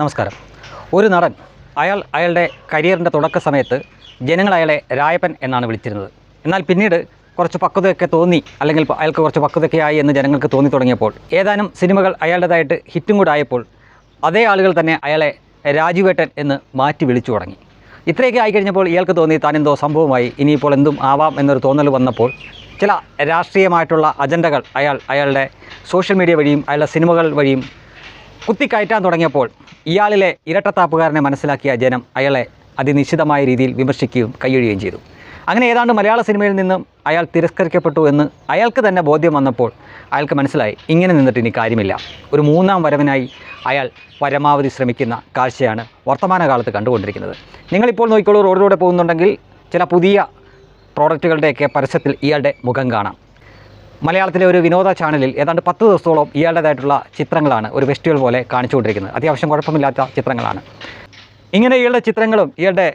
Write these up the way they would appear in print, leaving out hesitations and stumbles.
നമസ്കാരം. ഒരു നടൻ അയാളുടെ കരിയറിൻ്റെ തുടക്ക സമയത്ത് ജനങ്ങൾ അയാളെ രായപ്പൻ എന്നാണ് വിളിച്ചിരുന്നത്. എന്നാൽ പിന്നീട് കുറച്ച് പക്വതയൊക്കെ തോന്നി, അല്ലെങ്കിൽ അയാൾക്ക് കുറച്ച് പക്വതയൊക്കെ ആയി എന്ന് ജനങ്ങൾക്ക് തോന്നി തുടങ്ങിയപ്പോൾ, ഏതാനും സിനിമകൾ അയാളുടേതായിട്ട് ഹിറ്റും കൂടെ ആയപ്പോൾ അതേ ആളുകൾ തന്നെ അയാളെ രാജുവേട്ടൻ എന്ന് മാറ്റി വിളിച്ചു തുടങ്ങി. ഇത്രയൊക്കെ ആയിക്കഴിഞ്ഞപ്പോൾ ഇയാൾക്ക് തോന്നി താനെന്തോ സംഭവമായി, ഇനിയിപ്പോൾ എന്തും ആവാം എന്നൊരു തോന്നൽ വന്നപ്പോൾ ചില രാഷ്ട്രീയമായിട്ടുള്ള അജണ്ടകൾ അയാളുടെ സോഷ്യൽ മീഡിയ വഴിയും അയാളുടെ സിനിമകൾ വഴിയും കുത്തിക്കയറ്റാൻ തുടങ്ങിയപ്പോൾ ഇയാളിലെ ഇരട്ടത്താപ്പുകാരനെ മനസ്സിലാക്കിയ ജനം അയാളെ അതിനിശ്ചിതമായ രീതിയിൽ വിമർശിക്കുകയും കൈയൊഴിയുകയും ചെയ്തു. അങ്ങനെ ഏതാണ്ട് മലയാള സിനിമയിൽ നിന്നും അയാൾ തിരസ്കരിക്കപ്പെട്ടു എന്ന് അയാൾക്ക് തന്നെ ബോധ്യം വന്നപ്പോൾ അയാൾക്ക് മനസ്സിലായി, ഇങ്ങനെ നിന്നിട്ട് ഇനി കാര്യമില്ല. ഒരു മൂന്നാം വരവിനായി അയാൾ പരമാവധി ശ്രമിക്കുന്ന കാഴ്ചയാണ് വർത്തമാനകാലത്ത് കണ്ടുകൊണ്ടിരിക്കുന്നത്. നിങ്ങളിപ്പോൾ നോക്കിക്കോളൂ, റോഡിലൂടെ പോകുന്നുണ്ടെങ്കിൽ ചില പുതിയ പ്രോഡക്റ്റുകളുടെയൊക്കെ പരസ്യത്തിൽ ഇയാളുടെ മുഖം കാണാം. മലയാളത്തിലെ ഒരു വിനോദ ചാനലിൽ ഏതാണ്ട് 10 ദിവസത്തോളം ഇയാളുടേതായിട്ടുള്ള ചിത്രങ്ങളാണ് ഒരു ഫെസ്റ്റിവൽ പോലെ കാണിച്ചുകൊണ്ടിരിക്കുന്നത്. അത്യാവശ്യം കുഴപ്പമില്ലാത്ത ചിത്രങ്ങളാണ്. ഇങ്ങനെ ഇയാളുടെ ചിത്രങ്ങളും ഇയാളുടെ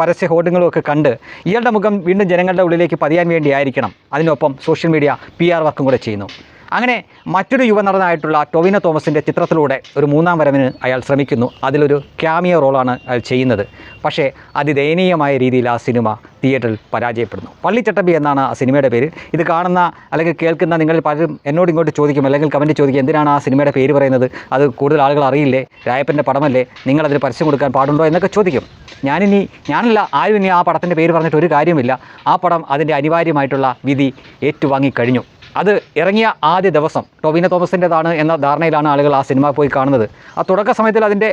പരസ്യ ഹോർഡിങ്ങുകളും ഒക്കെ കണ്ട് ഇയാളുടെ മുഖം വീണ്ടും ജനങ്ങളുടെ ഉള്ളിലേക്ക് പതിയാൻ വേണ്ടിയായിരിക്കണം അതിനൊപ്പം സോഷ്യൽ മീഡിയ PR വർക്കും കൂടെ ചെയ്യുന്നു. അങ്ങനെ മറ്റൊരു യുവനടനായിട്ടുള്ള ടൊവിനോ തോമസിൻ്റെ ചിത്രത്തിലൂടെ ഒരു മൂന്നാം വരവിന് അയാൾ ശ്രമിക്കുന്നു. അതിലൊരു ക്യാമിയോ റോളാണ് അയാൾ ചെയ്യുന്നത്. പക്ഷേ അതിദയനീയമായ രീതിയിൽ ആ സിനിമ തിയേറ്ററിൽ പരാജയപ്പെടുന്നു. പള്ളിച്ചട്ടമ്പി എന്നാണ് ആ സിനിമയുടെ പേര്. ഇത് കാണുന്ന അല്ലെങ്കിൽ കേൾക്കുന്ന നിങ്ങൾ പലരും എന്നോട് ഇങ്ങോട്ട് ചോദിക്കും, അല്ലെങ്കിൽ കമൻറ്റ് ചോദിക്കും, എന്തിനാണ് ആ സിനിമയുടെ പേര് പറയുന്നത്, അത് കൂടുതൽ ആളുകൾ അറിയില്ലേ, രായപ്പൻ്റെ പടമല്ലേ, നിങ്ങളതിന് പരസ്യം കൊടുക്കാൻ പാടുണ്ടോ എന്നൊക്കെ ചോദിക്കും. ആരും ഇനി ആ പടത്തിൻ്റെ പേര് പറഞ്ഞിട്ട് ഒരു കാര്യമില്ല. ആ പടം അതിൻ്റെ അനിവാര്യമായിട്ടുള്ള വിധി ഏറ്റുവാങ്ങിക്കഴിഞ്ഞു. അത് ഇറങ്ങിയ ആദ്യ ദിവസം ടൊവിനോ തോമസിൻ്റെതാണ് എന്ന ധാരണയിലാണ് ആളുകൾ ആ സിനിമ പോയി കാണുന്നത്. ആ തുടക്ക സമയത്തിൽ അതിൻ്റെ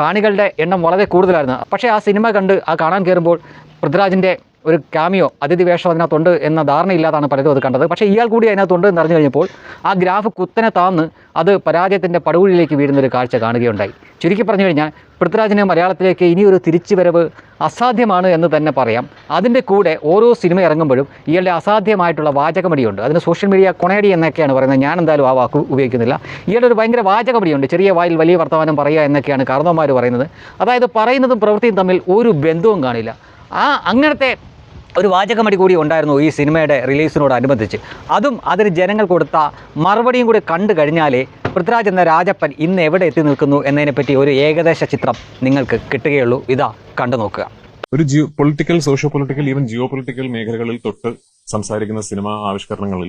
കാണികളുടെ എണ്ണം വളരെ കൂടുതലായിരുന്നു. പക്ഷേ ആ സിനിമ കണ്ട് കാണാൻ കയറുമ്പോൾ പൃഥ്വിരാജിൻ്റെ ഒരു ക്യാമിയോ അതിഥി വേഷം അതിനകത്തുണ്ട് എന്ന ധാരണയില്ലാതാണ് പലരും അത് കണ്ടത്. പക്ഷേ ഇയാൾ കൂടി അതിനകത്തുണ്ട് എന്നറിഞ്ഞു കഴിഞ്ഞപ്പോൾ ആ ഗ്രാഫ് കുത്തനെ താന്ന് അത് പരാജയത്തിൻ്റെ പടുകുഴിയിലേക്ക് വീഴുന്നൊരു കാഴ്ച കാണുകയുണ്ടായി. ചുരുക്കി പറഞ്ഞു കഴിഞ്ഞാൽ പൃഥ്വിരാജിന് മലയാളത്തിലേക്ക് ഇനിയൊരു തിരിച്ചുവരവ് അസാധ്യമാണ് എന്ന് തന്നെ പറയാം. അതിൻ്റെ കൂടെ ഓരോ സിനിമ ഇറങ്ങുമ്പോഴും ഇയാളുടെ അസാധ്യമായിട്ടുള്ള വാചകമടിയുണ്ട്. അതിന് സോഷ്യൽ മീഡിയ കൊണയടി എന്നൊക്കെയാണ് പറയുന്നത്. ഞാൻ എന്തായാലും ആ വാക്ക് ഉപയോഗിക്കുന്നില്ല. ഇയാളുടെ ഒരു ഭയങ്കര വാചകമടിയുണ്ട്. ചെറിയ വായിൽ വലിയ വർത്തമാനം പറയുക എന്നൊക്കെയാണ് കാരണവന്മാർ പറയുന്നത്. അതായത് പറയുന്നതും പ്രവൃത്തിയും തമ്മിൽ ഒരു ബന്ധവും കാണില്ല. അങ്ങനത്തെ ഒരു വാചകമടി കൂടി ഉണ്ടായിരുന്നു ഈ സിനിമയുടെ റിലീസിനോടനുബന്ധിച്ച്. അതും അതിന് ജനങ്ങൾ കൊടുത്ത മറുപടിയും കൂടി കണ്ടു കഴിഞ്ഞാലേ പൃഥ്വിരാജ് എന്ന രാജപ്പൻ ഇന്ന് എവിടെ എത്തി നിൽക്കുന്നു എന്നതിനെപ്പറ്റി ഒരു ഏകദേശ ചിത്രം നിങ്ങൾക്ക് കിട്ടുകയുള്ളൂ. ഇതാ കണ്ടു നോക്കുക. ഒരു political, socio political, even geo political മേഖലകളിൽ തൊട്ട് സംസാരിക്കുന്ന സിനിമ ആവിഷ്കരണങ്ങളിൽ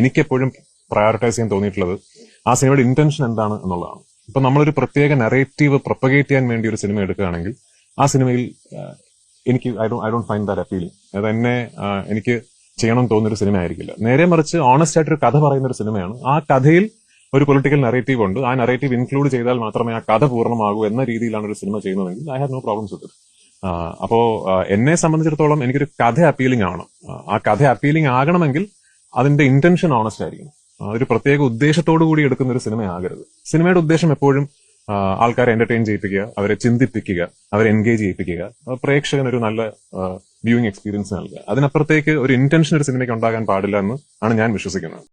എനിക്കെപ്പോഴും പ്രയോറിറ്റൈസ് ചെയ്യാൻ തോന്നിയിട്ടുള്ളത് ആ സിനിമയുടെ ഇന്റൻഷൻ എന്താണ് എന്നുള്ളതാണ്. ഇപ്പൊ നമ്മളൊരു പ്രത്യേക നറേറ്റീവ് പ്രൊപ്പഗേറ്റ് ചെയ്യാൻ വേണ്ടി ഒരു സിനിമ എടുക്കുകയാണെങ്കിൽ ആ സിനിമയിൽ എനിക്ക് I don't find that appealing. അത് എനിക്ക് ചെയ്യണമെന്ന് തോന്നുന്നൊരു സിനിമ ആയിരിക്കില്ല. നേരെ മറിച്ച് ഓണസ്റ്റ് ആയിട്ടൊരു കഥ പറയുന്ന ഒരു സിനിമയാണ്. ആ കഥയിൽ ഒരു പൊളിറ്റിക്കൽ നറേറ്റീവ് ഉണ്ട്. ആ നറേറ്റീവ് ഇൻക്ലൂഡ് ചെയ്താൽ മാത്രമേ ആ കഥ പൂർണ്ണമാകൂ എന്ന രീതിയിലാണ് ഒരു സിനിമ ചെയ്യുന്നതെങ്കിൽ I have no problems with it. അപ്പോ എന്നെ സംബന്ധിച്ചിടത്തോളം എനിക്കൊരു കഥ അപ്പീലിംഗ് ആവണം. ആ കഥ അപ്പീലിംഗ് ആകണമെങ്കിൽ അതിന്റെ ഇന്റൻഷൻ ഓണസ്റ്റ് ആയിരിക്കും. ഒരു പ്രത്യേക ഉദ്ദേശത്തോടു കൂടി എടുക്കുന്ന ഒരു സിനിമ ആകരുത്. സിനിമയുടെ ഉദ്ദേശം എപ്പോഴും ആൾക്കാരെ എന്റർടൈൻ ചെയ്യിപ്പിക്കുക, അവരെ ചിന്തിപ്പിക്കുക, അവരെ എൻഗേജ് ചെയ്യിപ്പിക്കുക, പ്രേക്ഷകന് ഒരു നല്ല വ്യൂയിങ് എക്സ്പീരിയൻസ് നൽകുക. അതിനപ്പുറത്തേക്ക് ഒരു ഇന്റൻഷൻ ഒരു സിനിമയ്ക്ക് ഉണ്ടാകാൻ പാടില്ല എന്ന് ആണ് ഞാൻ വിശ്വസിക്കുന്നത്.